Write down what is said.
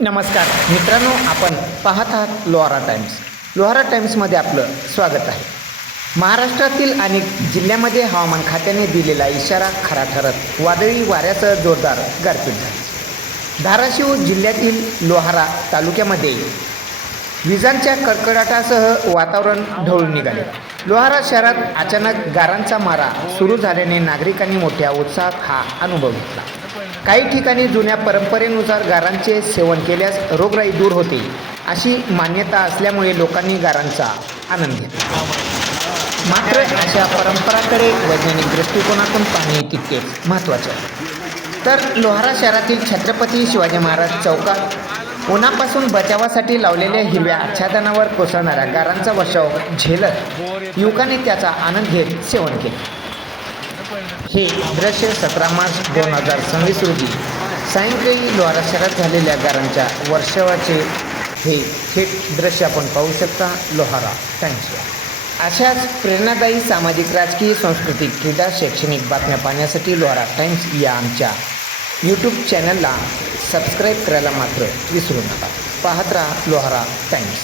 नमस्कार मित्रांनो, आपण पाहत आहात लोहारा टाइम्स. लोहारा टाइम्समध्ये आपलं स्वागत आहे. महाराष्ट्रातील अनेक जिल्ह्यामध्ये हवामान खात्याने दिलेला इशारा खरा ठरत वादळी वाऱ्यासह जोरदार गारपीट झाली. धाराशिव जिल्ह्यातील लोहारा तालुक्यामध्ये विजांच्या कडकडाटासह वातावरण ढवळून निघाले. लोहारा शहरात अचानक गारांचा मारा सुरू झाल्याने नागरिकांनी मोठ्या उत्साहात हा अनुभव घेतला. काही ठिकाणी जुन्या परंपरेनुसार गारांचे सेवन केल्यास रोगराई दूर होते अशी मान्यता असल्यामुळे लोकांनी गारांचा आनंद घेतला. मात्र अशा परंपरांकडे वैज्ञानिक दृष्टिकोनातून पाहणे तितकेच महत्त्वाचे आहे. तर लोहारा शहरातील छत्रपती शिवाजी महाराज चौकात उन्हापासून बचावासाठी लावलेल्या हिरव्या आच्छादनावर कोसळणाऱ्या गारांचा वर्षाव झेलत युवकांनी त्याचा आनंद घेत सेवन केले. हे दृश्य 17 मार्च 2026 रोजी सायंकाळी लोहारा शहरात झालेल्या गारांच्या वर्षावाचे हे थेट दृश्य आपण पाहू शकता लोहारा टाइम्सवर. अशाच प्रेरणादायी सामाजिक, राजकीय, सांस्कृतिक, क्रीडा, शैक्षणिक बातम्या पाहण्यासाठी लोहारा टाइम्स या आमच्या यूट्यूब चॅनलला सबस्क्राईब करायला मात्र विसरू नका. पाहत राहा लोहारा टाइम्स.